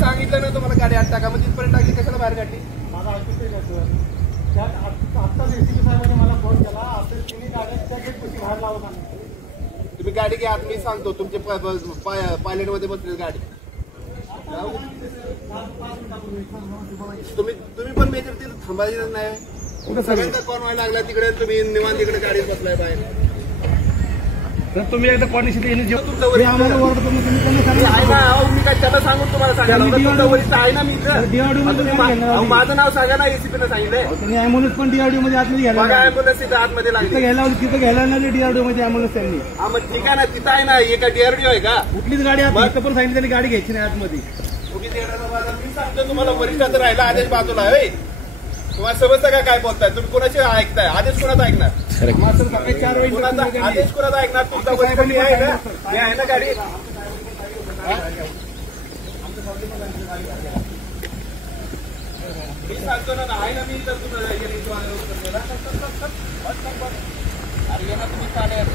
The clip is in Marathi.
सांगितलं ना तुम्हाला गाडी आत टाका, मग तिथपर्यंत टाकली, कशाला बाहेर काढली? माझा ऐकूच आहे सर. त्यात आत्ताच एसीपी साहेबांनी मला फोन केला, आता तिन्ही गाड्या त्या गेटपाशी बाहेर लावत आम्ही. तुम्ही गाडी घ्या, मी सांगतो तुमचे पायलट मध्ये बसले गाडी. तुम्ही पण मेजर तिथे थांबायचं नाही. सगळ्यांचा कॉन व्हायला लागला तिकडे, तुम्ही निवांत तिकडे गाडीत बसलाय बाहेर. तुम्ही एकदा कॉर्डिनेशन मी काय त्याला सांगून तुम्हाला सांगायला वरिष्ठ आहे ना मी. माझं नाव सांगा ना, एसीपीने सांगितलंय. तुम्ही अँब्युलन्स पण डीआरडीओ मध्ये आतमध्ये घ्यायला, बघा अँब्युलन्स तिथं आतमध्ये लागली, तिथं घ्यायला नाही डीआरडीओ मध्ये अँब्युलन्स त्यांनी. हा मग ठीक आहे ना, तिथं आहे ना, एका डीआरडीओ आहे का? कुठलीच गाडी आता पण सांगितलं त्यांनी गाडी घ्यायची नाही आतमध्ये. मी सांगतो तुम्हाला, वरिष्ठाचा राहिला आदेश बाजूला आहे. तुम्हाला समजतं का काय बोलताय? तुम्ही कोणाचे ऐकताय? आदेश कोणाचा ऐकणार? 4 वेळी आदेश कोणाचा ऐकणार? तुमचा वरिष्ठ आहे ना, हे आहे ना गाडी. मी सांगतो ना, आहे ना मी तर तुम्हाला. अरे तुम्ही चालेल.